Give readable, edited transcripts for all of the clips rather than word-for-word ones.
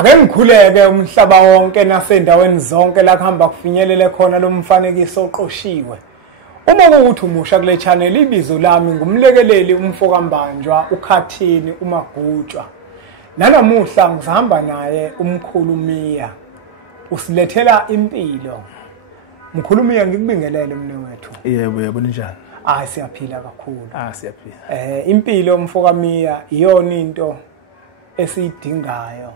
Ake ngikhuleke umhlaba wonke nasendaweni zonke la kuhamba kufinyelele khona lo mfanekiso oqoshiwe. Uma kuwuthi umusha kule channel ibizo lami ngumlekeleli umfoka Mbanjwa uKhathini uMagutshwa. Nanamuhla ngizihamba naye umkhulu Miya. Usilethela impilo. Mkhulu Miya ngikubingelele mnewethu. Yebo njani? Siyaphila kakhulu. Siyaphila. Impilo mfoka Miya iyona into esiyidingayo.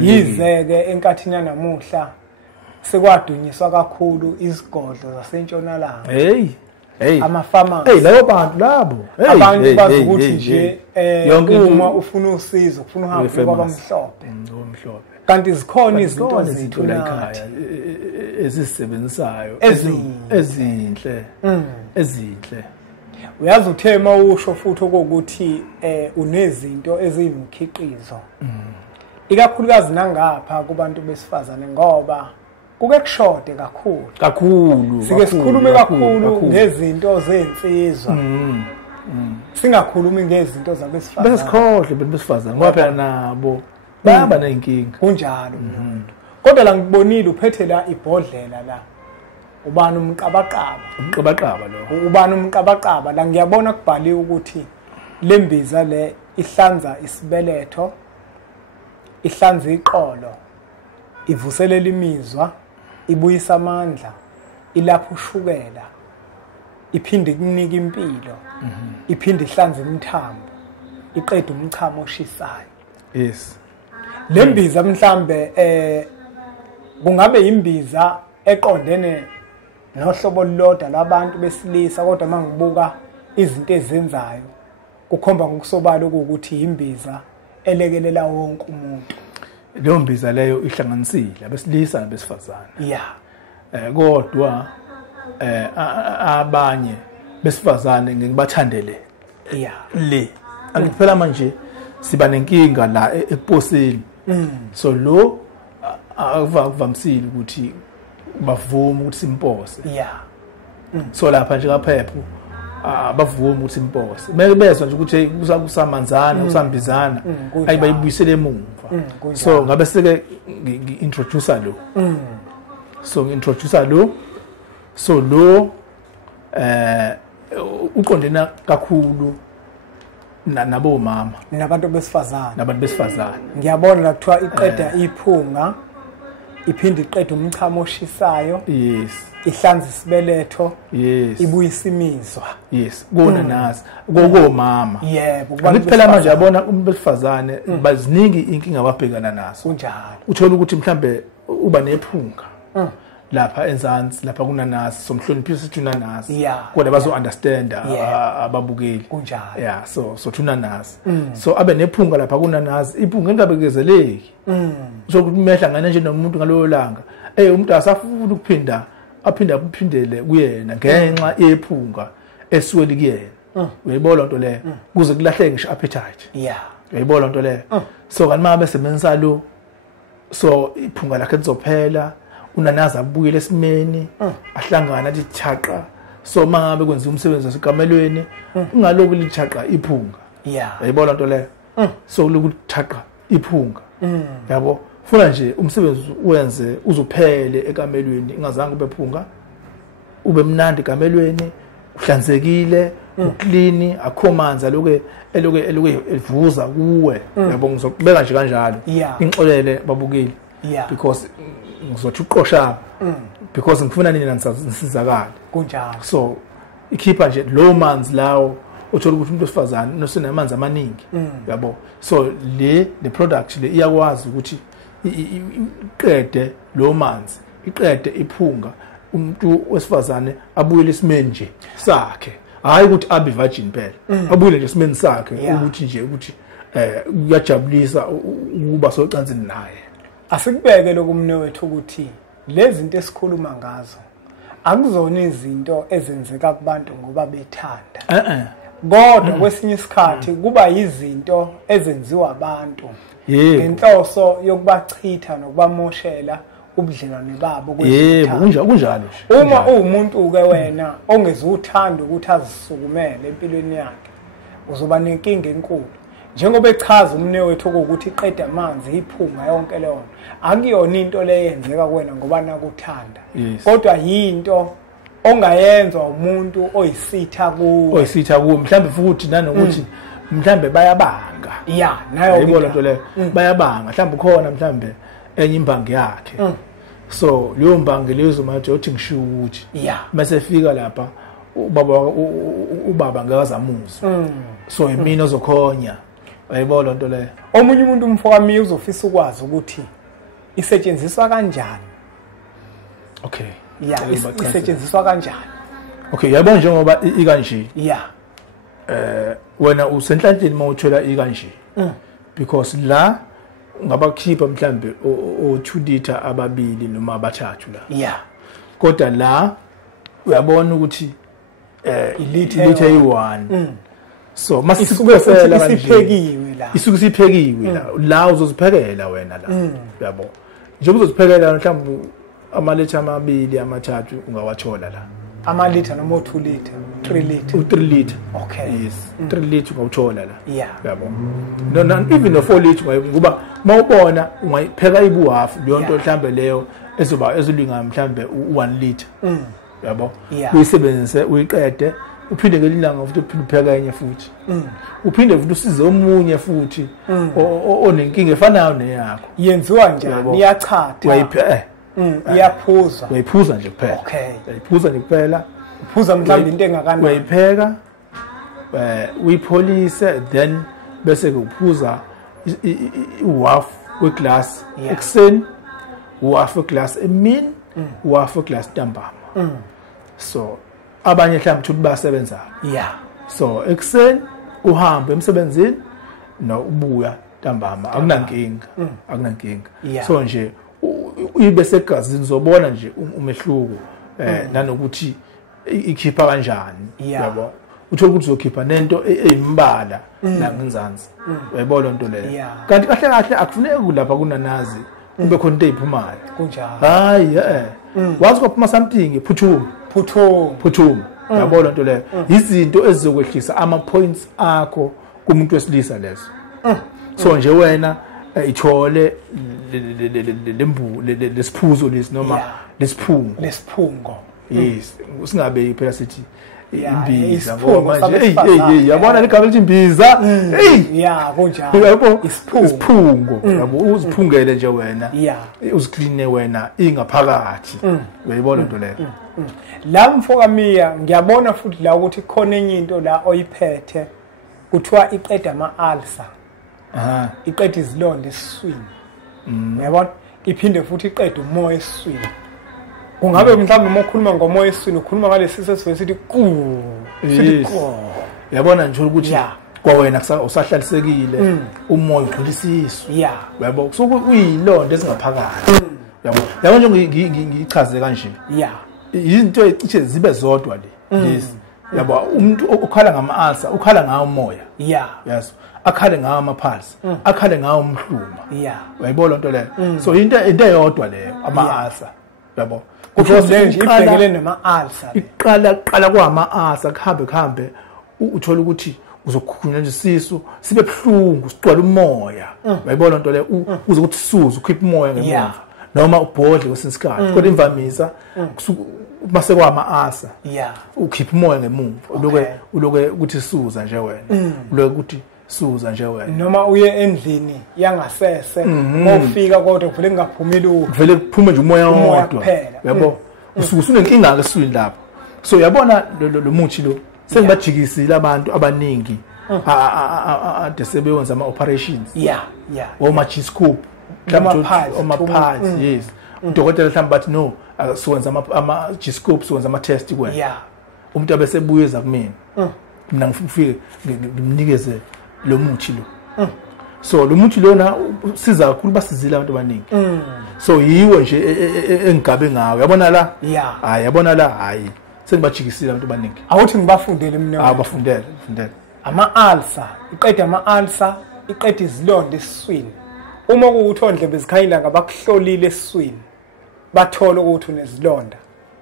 Yize-ke enkathini namuhla sekwadunyiswa kakhulu izigodlo zasentshonalanga. Hey. Ama-farmers. Labo bantu labo. Abantu bazi ukuthi nje uma ufuna usizo, ufuna uhambe kwabamhlophe. Omhlophe. Kanti zikhona izinto zethu la ekhaya esisebenzisayo ezinhle. Uyazi uthema usho futhi ukuthi unezinto eziyimkhiqizo. Ikakhulukazi nangapha kubantu besifazane ngoba kuke kushode kakhulu. Sike sikhulume kakhulu ngezinto zezinsizwa. Singakhulumi ngezinto zabesifazane. Besikhohle besifazane ngoba phela nabo baba nenkinga. Kunjalo umuntu. Kodwa la ngibonile uphethe la ibhodlela la. Ubani umqabaqaba lo. Ubani umqabaqaba la ngiyabona kubhaliwe ukuthi lembiza le ihlanza isibeletho, ihlanza iqolo, ivuselela imizwa, ibuyisa amandla, ilapha ushukela, iphinde kunika impilo, iphinde ihlanza imithambo, iqeda umchamo oshisayo. Yes. Lembiza mhlambe kungabe imbiza eqondene nohlobo olulodwa labantu besilisa kodwa mangibuka izinto ezenzayo kukhomba ngokusobala ukuthi imbiza elekelela wonke umuntu. Leyo mbiza leyo ihlanganisile abesilisa nabesifazane. Yeah. Kodwa abanye besifazane ngibathandele. Yeah. Le akuphela manje siba nenkinga la eposini. So lo akuvamsile ukuthi bavuma ukuthi simpose. Yeah. So lapha nje kaphepho abavuma ukuthi simpose. Mele bezwe nje ukuthi kusamanzana usambizana ayibayibuyisele emuva. So ngabe sike ngi-introduce lo. So ngi-introduce lo. So lo uqondena kakhulu nabo mama nabantu besifazane. Ngiyabona la kuthiwa iqeda iphunga, iphinde iqeda umchamo oshisayo. Yes. Ihlanza isibeletho. Yes. Ibuyisa imizwa. Yes. Kona nasi komama. Yebo. Kuphela manje yabona besifazane baziningi inkinga ababhekana nazo. Kunjalo. Uthola ukuthi mhlambe uba nephunga. Lapha enzansi lapha kunanasi somhloniphi sithi unanasi kodwa bazo understand ababukeli kunjalo so tunanasi so abe nephunga lapha kunanasi iphunga engabekezeleki so kumehlangana nje nomuntu ngaloyo langa umuntu asafuna ukuphinda aphindele kuyena ngenxa yephunga esuke likuyena uyayibona into le kuze kulahleke ngisho appetite uyayibona into le so kanti mabe sebenzisa lo so iphunga lakhe lizophela unanaza abuyele esimeni ahlangana athi thaqa so mangabe kwenziwa umsebenzi wasekamelweni ungaloku lithaqa iphunga uyayibona into le so lokuthaqa iphunga yabo funa nje umsebenzi uwenze uzophele ekamelweni ingazange ube phunga ube mnandi ekamelweni uhlanzekile uclean akhomanza eloke evuza kuwe yabo ngizokubeka nje kanjalo ingixolele babukeli because ngizothi uqosha because ngifuna nini nisizakala kunjalo so ikhipha nje low manzi lawo uthola ukuthi umuntu osifazane nosenamanzi amaningi yabo so le product le iyakwazi ukuthi iqede low manzi iqede iphunga umuntu wesifazane abuyele esimeni nje sakhe hayi ukuthi abe virgin phela abuyele nje esimeni sakhe ukuthi nje ukuthi kuyajabulisa ukuba socansini naye. Asikubeke lokumnewethu ukuthi lezi zinto esikhuluma ngazo akuzona izinto ezenzeka kubantu ngoba bethanda. Kodwa kwesinye isikhathi kuba izinto ezenziwa abantu ngenhloso yokubachitha nokubamoshela ubudlelwane babo kwezinto. Kunjalo. Uma umuntu ke wena ongezuthanda ukuthi azisukumele empilweni yakhe uzoba nenkinga enkulu. njengoba echaza umnewethu ukuthi iqeda amanzi iphunga yonke leyo akuyona into leyenzeka kuwena ngoba nakuthanda kodwa yinto ongayenza umuntu oyisitha kuwe mhlambe futhi nanokuthi mhlambe bayabanga nayo yibona into leyo bayabanga mhlambe khona mhlambe enye imbangi yakhe so leyo mbangi lezo manje uthi ngisho ukuthi mase fika lapha ubaba ngakazamuza so imina ozokhonya ayibona into leyo omunye umuntu umfowami uzofisa ukwazi ukuthi isetshenziswa kanjani okay isetshenziswa kanjani okay yabona njengoba ikanje wena usenhlanhleni mawuthola ikanje because la ngabakhipha mhlambe o2 liter ababili noma abathathu la kodwa la uyabona ukuthi ilitha yi1 so masikuphekela kanje isuke siphekiwe la uzoziphekela wena la yabo njengoba uzoziphekela mhlambe amalitha amabili amathathu ungawathola la amalitha noma 2 liter 3 liter 3 liter okay yes 3 liter ungawuthola la yabo no even no 4 liter ngoba mawubona ungayipheka ibuhafu leyo nto mhlambe leyo ezolinga mhlambe 1 liter yabo uyisebenzise uyiqede uphinde ngelilanga futhi uphinde enye futhi uphinde futhi usize omunye futhi onenkinga efanayo neyakho yenziwa njani iyachatha iyaphuzwa uyiphuza nje kuphela okay uyiphuza nje kuphela uphuza mhlawumbe into engakanani uyipheka uyipholise then bese kuphuza uhalf weglass ekseni uhalf weglass emini uhalf weglass ntambama so abanye mhlawumbe ukuthi basebenza so ekseni uhambe emsebenzini no ubuya ntambama akunankinga so nje ibe segazini uzobona nje umehluko nanokuthi ikhipha kanjani yabo uthola ukuthi uzokhipha nento eyimbala la ngenzansi uyayibona into leyo kanti kahle kahle akufuneki lapha kunanazi kube khona into eyiphumayo kunjalo hayi wazi kophuma something phuthuma yabona into leyo izinto ezizokwehlisa ama points akho kumuntu wesilisa lezo so nje wena ithole lesiphuzo lesi noma lesiphungo yes usingabe phela sithi imbiza ngoba manje yabona ligama lithi imbiza kunjalo yabo isiphungo yabo uziphungele nje wena uzikline wena ingaphakathi uyayibona into leyo la mfokamiya ngiyabona futhi la ukuthi khona enye into la oyiphethe kuthiwa iqeda ama-ulcer iqeda izilonda esiswini uyabona iphinde futhi iqeda umoya esiswini kungabe mhlawumbe uma ukhuluma ngomoya esiswini ukhuluma ngalesi sesifo sithi yabona nje ukuthi kwawena usahlalisekile umoya ugculisiso yabo so kuyilonda ezingaphakathi yabo nje ngichaze kanje izinto ezicishe zibe zodwa le yes yabo umuntu okhala ngama-ulcer ukhala ngawo umoya yes akhale ngawo amapulse akhale ngawo umhluma uyayibona into leyo so into eyodwa leyo ama-ulcer yabo kuthi nje ibhekele nama-ulcer iqala kwama-ulcer kuhambe uthola ukuthi uzokhukhuna nje isisu sibe buhlungu sigcwala umoya uyayibona into leyo uze ukuthi suze ukhiphe umoya ngemuva noma ubhodle kwesinye isikhathi kodwa imvamisa mase kwama-ulcer ukhipha umoya ngemuva uloke ukuthi suza nje wena uloke ukuthi suza nje wena noma uye endlini yangasese mawufika kodwa kuvele kungaphumeli kuvele kuphume nje umoya wodwa yabo usuke usunenkinga ke eswini lapho so yabona lo muthi lo sengibajikisile abantu abaningi ade sebeyenza ama-operations oma-G-scope ama-pads yes udokotela mhlawumbe bathi no siwenza ama-G-scope siwenza ama-test kuwena umuntu abesebuyeza kumina mina ngifike ngimnikeze lo muthi lo so lo muthi lona usiza kakhulu basizile abantu abaningi so yiwo nje engigabe ngawo yabona la yabona la hayi sengibajikisile abantu abaningi awuthi ngibafundele mina bafundele ama-ulcer iqeda ama-ulcer iqeda izilonda esiswini uma kuwuthi ondlebe zikhanyila ngabakuhlolile esiswini bathola ukuthi unezilonda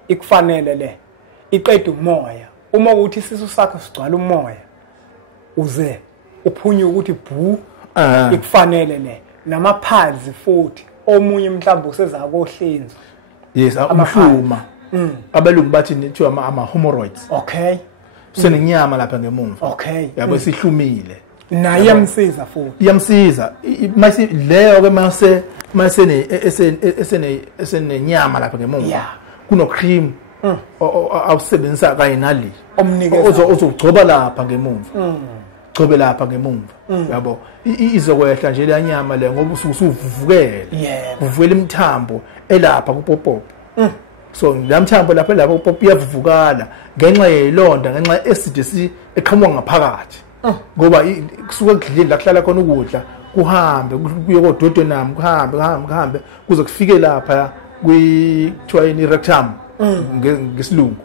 ikufanele le iqeda umoya uma kuwuthi isisu sakho sigcwala umoya uze uphunyuka ukuthi bhu ikufanele le namaphazi futhi omunye mhlawumbe useza kohlinzo yes umhluma abelungu bathi nithiwa ama hemorrhoids okay senenyama lapha ngemuva okay yabo sihlumile naye iyamsiza futhi iyamsiza mase leyo ke mase esenenyama lapha ngemuva kuno cream awusebenzisa kanye nali omnikeza uzogcoba lapha ngemuva gcobe lapha ngemuva yabo izokwehla nje le nyama le ngoba usuvuvukela uvukela imithambo elapha kupopopo so lamthambo lapha kupopopo iyavuvukala ngenxa yelonda ngenxa acid eqhamuka ngaphakathi ngoba kusuka ekudleni la kuhlala khona ukudla kuhambe kuye kododonami kuhambe kuze kufike lapha kuthiwa ini rectum ngesilungu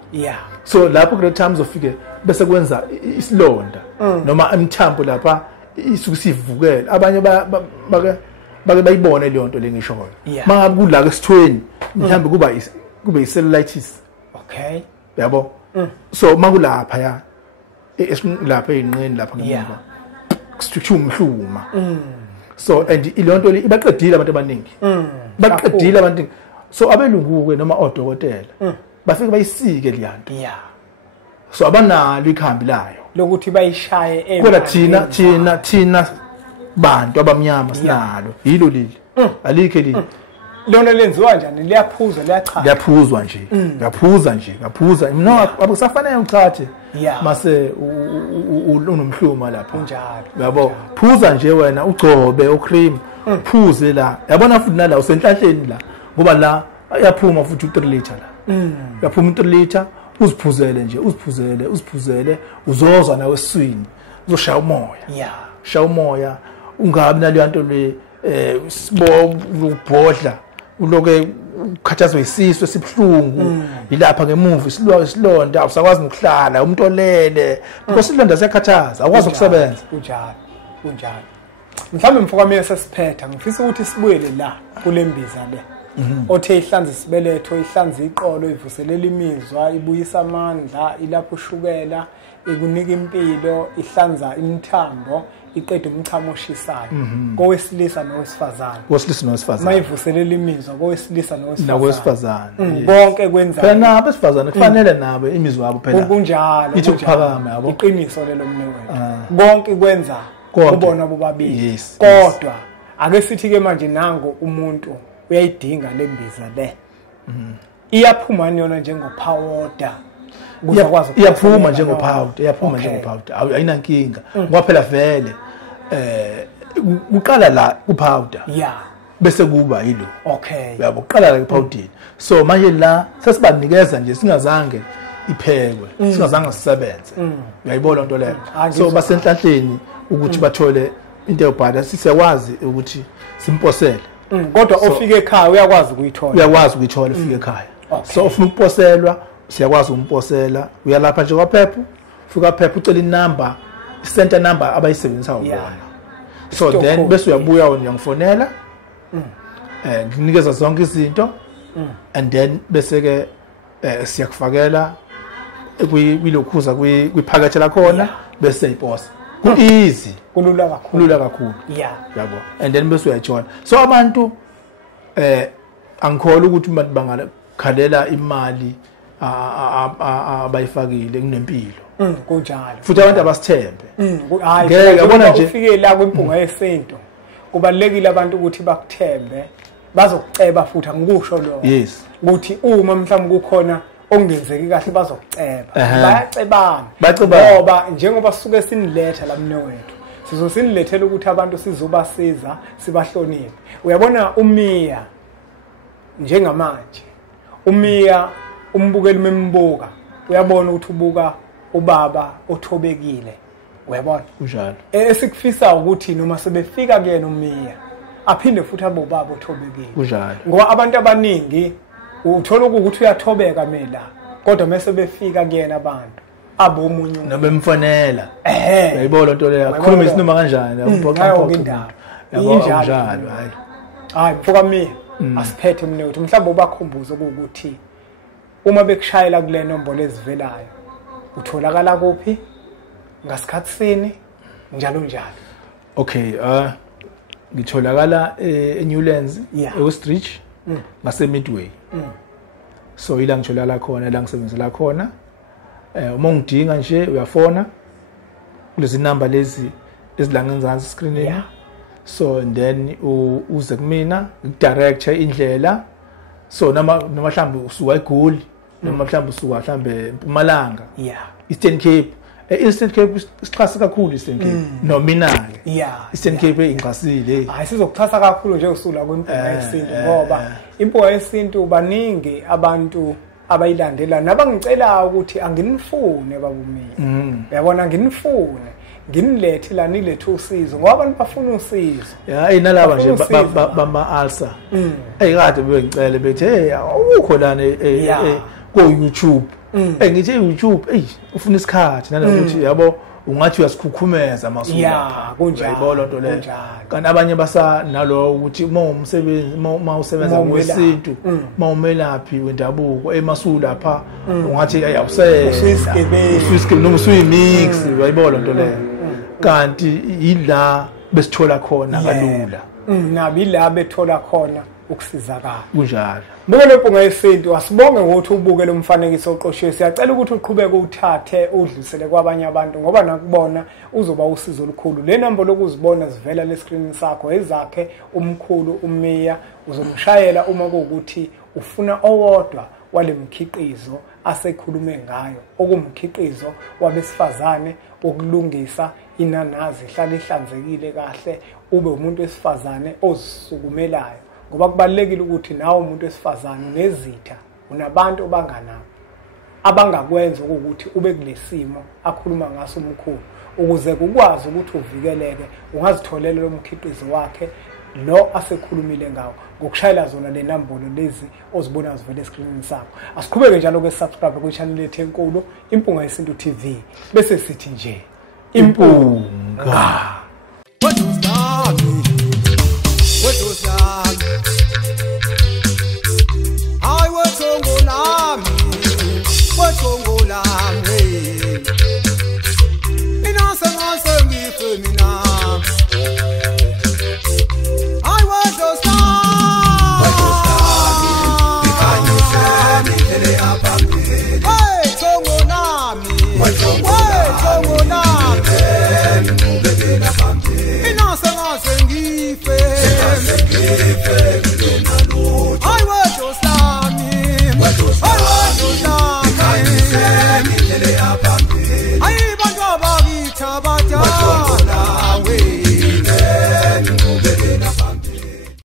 so lapho ku rectum uzofike bese kwenza isilonda noma imthambo lapha isuke sivukela abanye bake bayibone le nto lengishoyo mangabe kula ke sithweni mhlambe kube icellulitis okay yabo so makulapha ya lapha einqeni lapha ngemuva kusithuthi umhluma so and ilonto ibaqedile abantu abaningi baqedile abantu so abelungu ke noma odokotela bafike bayisike liyanto so abanalo ikhambi layo lokuthi bayishaye kodwa thina bantu abamnyama sinalo yilo lili alikho lili lona lenziwa njani liyaphuzwa liyaphuzwa nje ngaphuza mina akusafanele uchathe mase unomhluma lapha njalo yabo phuza nje wena ugcobe ucream phuze la yabona futhi nala usenhlanhleni la ngoba la yaphuma futhi 3 liter la yaphuma 3 liter uziphuzele nje uziphuzele uzozwa nawe eswini uzoshaya umoya shaya umoya ungabi naleyo nto le ubhodla uloke ukhathazwe isizwe sibhlungu ilapha ngemuva isilonda awusakwazi ukuhlala umuntu olele because isilonda siyakhathaza awukwazi ukusebenza kunjalo mhlawumbe mfokamela sesiphetha ngifisa ukuthi sibuyele la kulembiza le othe ihlanza isibeletho ihlanza iqolo ivuselela imizwa ibuyisa amandla ilapha ushukela ikunika impilo ihlanza imithambo iqeda umchamo oshisayo kowesilisa nowesifazane mayivuselela imizwa kowesilisa nowesifazane bonke kwenza phela abesifazane kufanele nabo imizwa yabo phela kunjalo ithi ukuphakama yabo iqiniso lelo mnewethu bonke kwenza ubona bobabili kodwa ake sithi ke manje nango umuntu uyayidinga lembiza le iyaphuma yona njengopowder iyaphuma njengopowder ayinankinga ngoba phela vele uqala la kupowder bese kuba yilo okay yabo uqala la kupowder so manje la sesibanikeza nje singazange iphekwe singazange sisebenze uyayibona into leyo so basenhlanhleni ukuthi bathole into yobhala sisiyakwazi ukuthi simposele kodwa ofike ekhaya uyakwazi ukuyithola ufike ekhaya so ufuna ukuposelwa siyakwazi umposela uyalapha nje kwaphephu ufika phephu ucela inamba center number abayisebenzisa ubona so then bese uyabuya uyangifonela nginikeza zonke izinto and then bese ke siyakufakela kwilokhuza kwiphakethe la khona bese iposa easy kulula kakhulu yabo and then bese uyayithola so abantu angikholwa ukuthi abantu bangakhalela imali abayifakile kunempilo kunjalo futhi abantu abasithembe ngeke yabona nje ufike la kwimpunga yesinto kubalekile abantu ukuthi bakuthembe bazokuceba futhi angikusho lo ukuthi uma mhlawumbe kukhona ongenzeki kahle bazokuceba bayacebana ngoba njengoba sisuke siniletha la mnewethu sizosinilethela ukuthi abantu sizobasiza sibahloniphe uyabona uMiya njengamanje uMiya umbukeli membuka uyabona ukuthi ubuka ubaba othobekile uyabona kunjalo esikufisa ukuthi noma sebefika kuyena uMiya aphinde futhi abe ubaba othobekile kunjalo ngoba abantu abaningi uthola ukuthi uyathobeka mela kodwa mase befika kuyena abantu abomunye umuntu nabemfonela uyayibona into leyo akhuluma isinoma kanjani ngaphoqa indaba injalo hayi mfoka Miya asiphethe mnewethu mhlawumbe ubakhumbuze ukuthi uma bekushayela kule nombolo ezivelayo utholakala kuphi ngasikhathi sini njalo njalo. Okay, ngitholakala eNewlands eWestridge ngase Midway. So ila ngitholakala khona la ngisebenzela khona. Uma ungidinga nje uyafona kulezi number lezi ezilanga ngenzansi screenini. So and then uze kumina direct indlela. So noma mhlambe usuka eGoli noma mhlambe usuka mhlambe eMpumalanga. Eastern Cape. Eastern Cape isixhasa kakhulu Eastern Cape nomina ke. Eastern Cape ingqasile. Hayi sizokuchasa kakhulu nje usula kwempunga yesintu ngoba impunga yesintu baningi abantu abayilandela nabangicela ukuthi anginifune babumini. Uyabona nginifune nginilethe la nilethe usizo ngoba abantu bafuna usizo. Inalaba nje bama ulcer. Kade bengicela bethi hey awukho lana ko YouTube. Ngithi YouTube ufuna isikhathi nanokuthi yabo ungathi uyasikhukhumeza masula kunjalo lonto le kanti abanye basa nalo ukuthi uma umsebenzi uma usebenza ngwesintu uma umelaphi wendabuko emasula lapha ungathi awusiske noma usuyimix uyayibona lonto le kanti yila besithola khona kalula nabi la bethola khona ukusizakala kunjalo. Buke lempunga yesintu asibonge ngokuthi ubuke lo mfanekiso oqoshiwe. Siyacela ukuthi uqhubeke uthathe udlulisele kwabanye abantu ngoba nakubona uzoba usizo olukhulu. Le number lokuzibona zivela le screen sakho ezakhe umkhulu uMia uzomshayela uma kuukuthi ufuna owodwa wale mkhiqizo asekhulume ngayo okumkhiqizo wabesifazane okulungisa inanazi ihlale ihlanzekile kahle ube umuntu wesifazane ozisukumelayo ngoba kubalekile ukuthi nawe umuntu wesifazane nezitha unabantu abanganabo abangakwenza ukuthi ube kulesimo akhuluma ngaso umkhulu ukuze ukwazi ukuthi uvikeleke ungazitholela lo mkhiqizo wakhe lo asekhulumile ngawo ngokushayela zona le nambolo lezi ozibona zivele escreenini sakho. Asiqhubeke njalo ke subscribe ku channel yethu enkulu Impunga Yesintu TV bese sithi nje impunga.